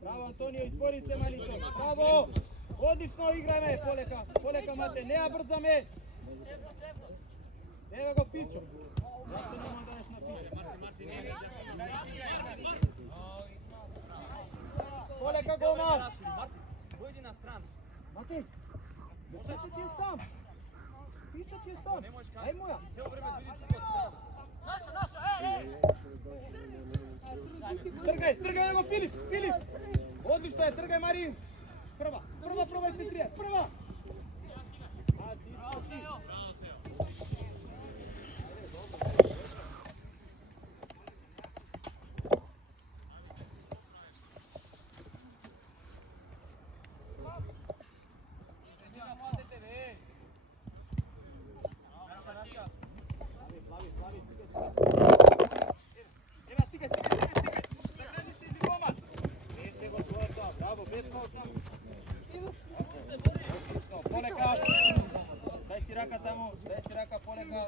Браво, Антонио, избори се маличок. Браво! Одлично играјме, полека. Полека, Мате, не ја брзаме. Еве го Пичо. Зашто не му дадеш на Пичо? Полека, голман. Дојди на страна. Мате, Пичо ти е сам. Пичо ти е сам. Ај моја. Цело време дојди тука од страна. Тргај го Филип. Одлично е, тргај Марин. Прва, пробај центрија. Прва. Дай си рака, полека.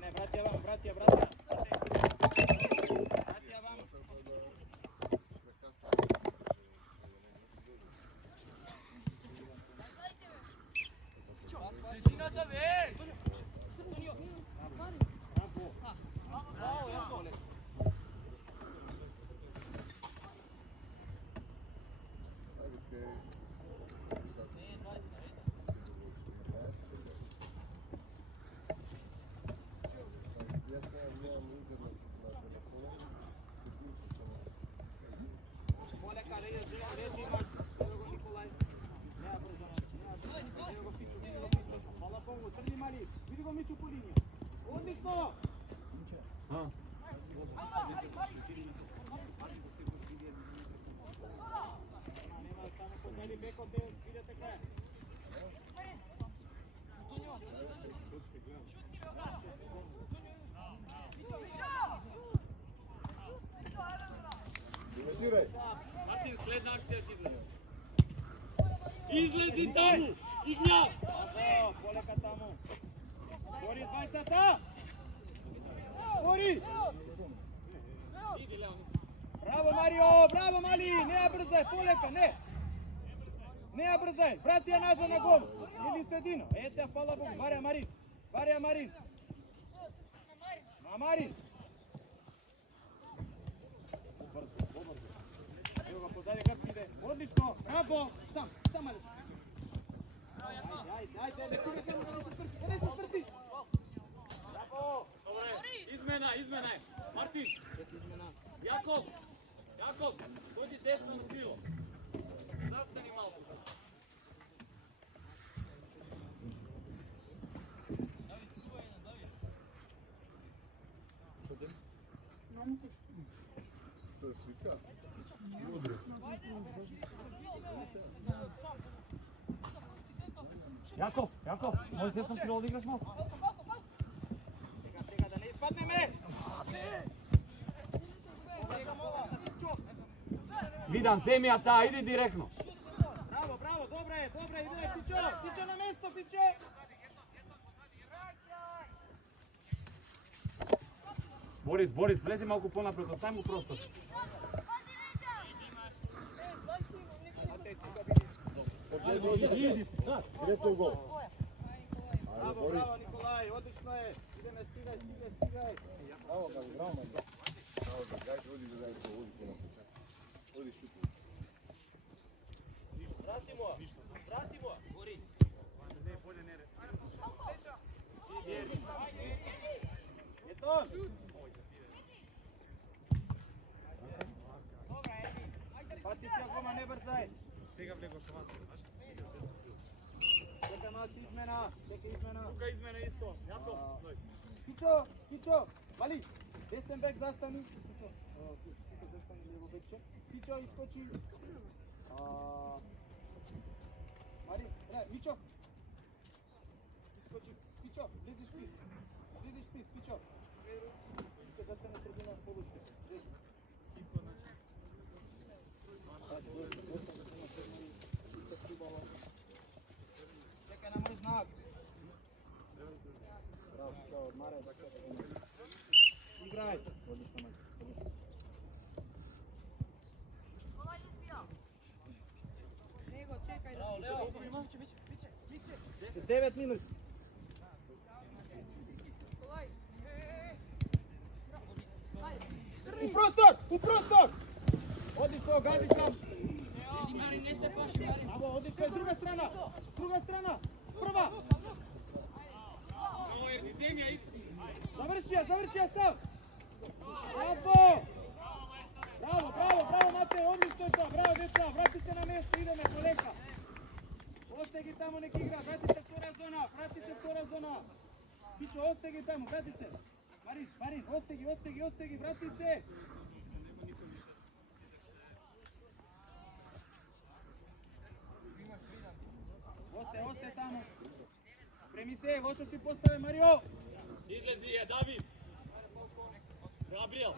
Не, братија вам. Братија вам. Средината, бе! Види го Мичу по линија. Одлично! Нема да стане позади бекот, видете крај. Мартин, следна акција ти излезе. Излези таму! Игњас! Полека таму. Гори двајцата! Гори! Браво, Марио! Браво, Мали! Не ја брзај, полека, не! Не ја брзај! Врати ја назад на гол! Или средина! Ете, фала Богу! Варја Марин! Варја Марин! На Марин! Побрзо! Ево го позади Грб иде! Одлично! Браво! Сам Малич! Ајде, не се спрти! Браво! Измена е. Мартин! Јаков, дојди десно на крило. Застани малку. Што дем? Што е свика? Јаков, можеш десно крило да играш малку? Сега, да не испаднеме! Видан, земи ја таа, иди директно. Браво, добре, иде, Фичо на место, Фичо! Борис, влези малку понапред, остави му простор. Директно гол. Браво, Николај, одлично е. Идеме, стигај. Браво, браво. Оди шути. Врати му. Гори. Ето. Пати си Акома, не брзај. Сега влегош оваа, знаеш? Чека малци измена. Тука измена исто. Јаков, Фичо, Мали, десен бек застани. Фичо застани лево бекче. Фичо искочи. Мари, Мичо. Искочи. Фичо, влези шпиц, Фичо. Фичо застани средина полушпиц. Igraj. Odlično, Mati. Nego, čekaj da... Za 9 minuta. U prostor! U prostor! Odlično, gazi sam. Bravo, odlično je druga strana. Druga strana. Prva. Završi ja sam. Bravo. Bravo, Matej, odlično je to. Bravo, djeca, vrati se na mjesto, ideme, kolega. Ostegi tamo nek igra, vrati se skora zona. Pićo, ostegi tamo, vrati se. Marin, ostegi, vrati se. Ostaje tamo. Spremi se, lošo si postave, Mario. Izlezi je, David. Gabriel,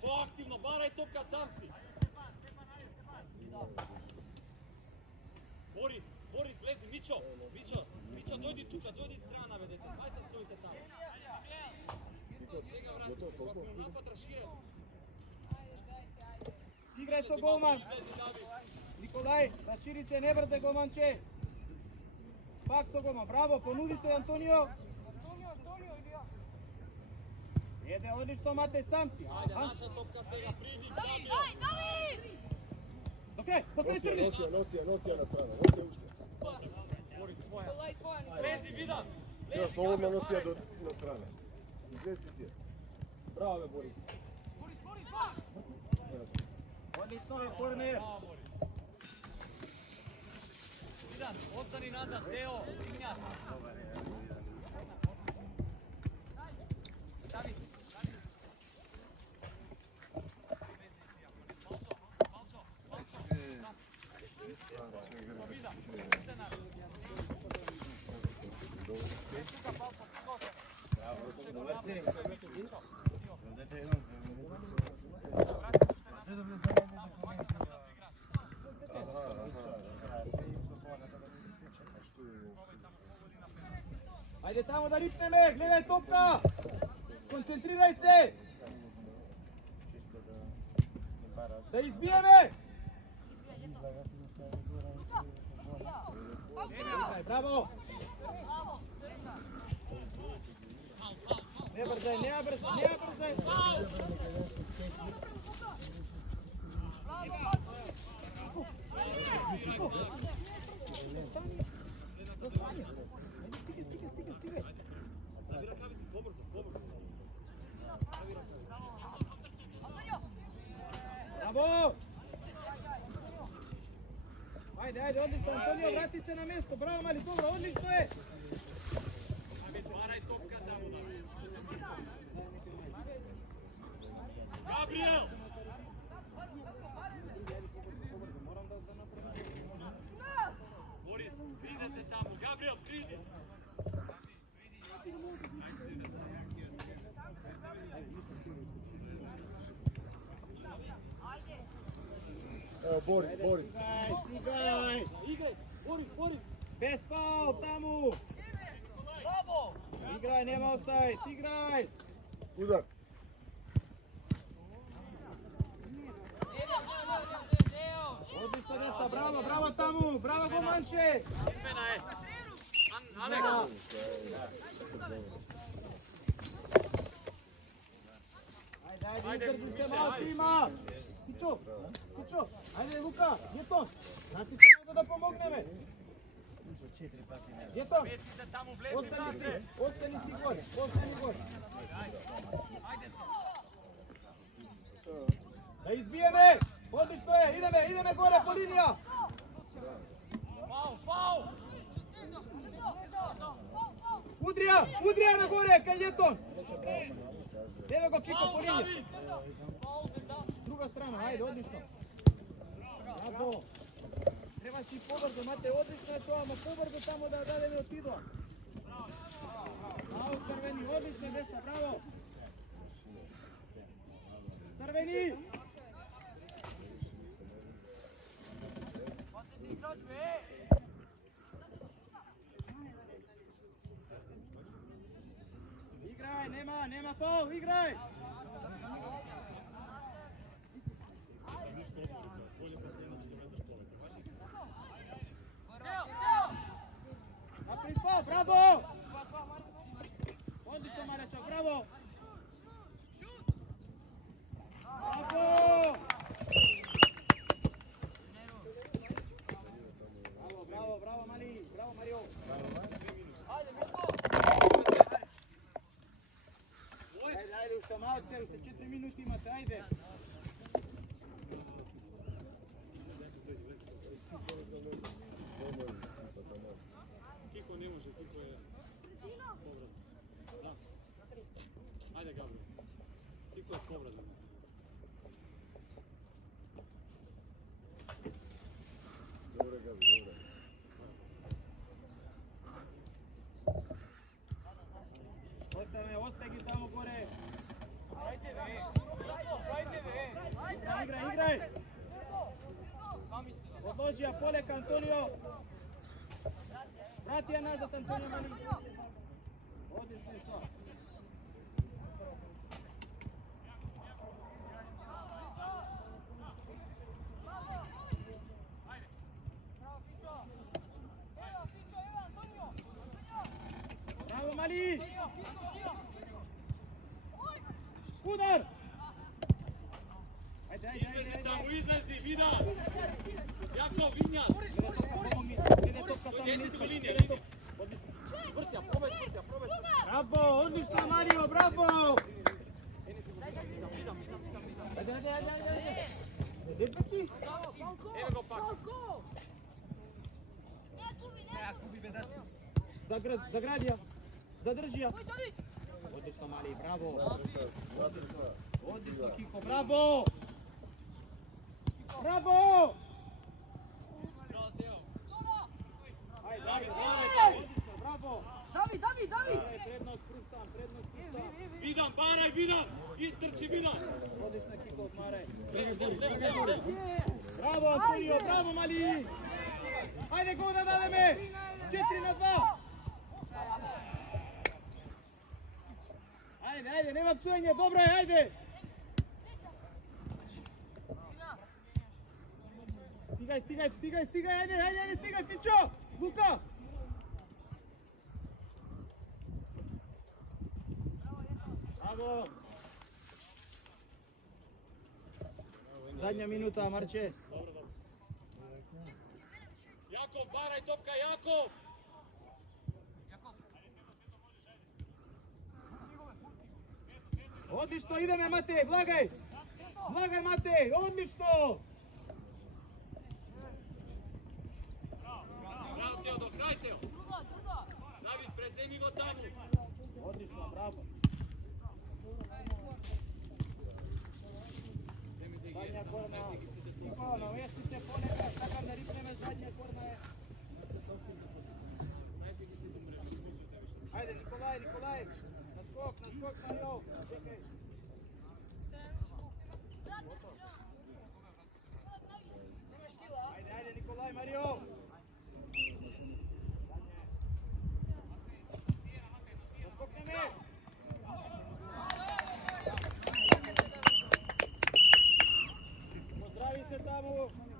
proaktivno, baraj topka, sam si. Boris, lezi, Mićo, dojdi tuka, dojdi strana, vedete. Ajde sad stojite tamo. Njega vrati, napad rašire. Igraj so golman. Izlezi, David. Nikolaj, raširi se, ne brze golmanče. Pak so golman, bravo, ponudi se Antonio. Jede, odlično, Matej, sam si. Ajde, naša topka сега, pridi, Gabriel. Dok crni. Nosi na stranu, Boris, tvoja. Lezi, Vidan. Još slobodno nosi na stranu. Izvesi si je. Bravo, Boris. Odlično je korner. Vidan, ostani nazad, Teo, Ignjat. David. Ajde tamo da ripneme, gledaj topka! Koncentriraj se! Da izbijeme! Bravo! Ne brzaj! Stige. Bravo! Ajde, odlično, Antonio, vrati se na mjesto, bravo mali, dobro, odlično je! Gabriel! Boris, pridete tamo, Gabriel, pridi! Evo, Boris. Igraj! Boris! Bez faul, tamo! Bravo! Igraj, nema offside, igraj! Udar. Odlično, djeca, bravo tamo, bravo golmanče! Izmena je! Alek! Ajde, izdrži ste malcima! Kičo, ajde Luka, Djeton, vrati se nazad da pomogne me! Djeton, ostani ti gore. Da izbije me! Odlično je, ideme gore po linija! Faul! Udrija na gore, kaj Djeton! Evo go Kiko po liniji! Druga strana, ajde, odlično! Bravo! Treba si pobrzo, Mate, odlično je to, amo pobrzo tamo da ne otidu! Bravo, crveni, odlično je desa, bravo! Crveni! Igraj, nema faul, igraj! Naprijed faul, bravo! Odlično Marečak, bravo! Bravo! Bravo Mali, bravo Mario! Ajde, ušte malce, ušte 4 minuti imate, ajde! Kiko ne može, Kiko je povrat. Da. Ajde Gabriel. Kiko je povrat. Dobre, Gabi, dobre. Ostaj gi tamo gore. Igraj. Odloži Apolek, Antonio. Vrati je nazad, Antonio Mali. Odlično je to. Bravo Mali! Udar! Ajde. Izlezi tamo, izlezi, Vida! Jako, Vinja! Dojdi do linije, vidi! Bravo, odlično Mario, bravo! Ajde. Evo go pak. Zagradija, zadržija. Odlično Mali, bravo. Odlično Kiko, bravo! Bravo! Ajde, bravo! Davi! Prednost Krustan. Vidan, baraj, Vidan! Istrči, Vidan! Odlično Kiko od Mare. Bravo Antonio, bravo Mali! Ajde go da dademe! 4-2! Ajde, nema pcujenja, dobro je, ajde! Stigaj, ajde, stigaj, Fićo! Luka! Bravo! Zadnja minuta, Marče. Jakov, baraj topka, Jakov! Odlično, ideme Matej, vlagaj! Vlagaj Matej, odlično! Bravo, Teodor, kraj Teo! David, prezemi go tamo! Odlično, bravo! Zadnja korna. Niko, namestite poneka, čakam da ripneme, zadnja korna je. Ajde, Nikolaj! Na skok, Mario! Čekaj! Ajde, Nikolaj, Mario! Skokne me! Pozdravi se tamo!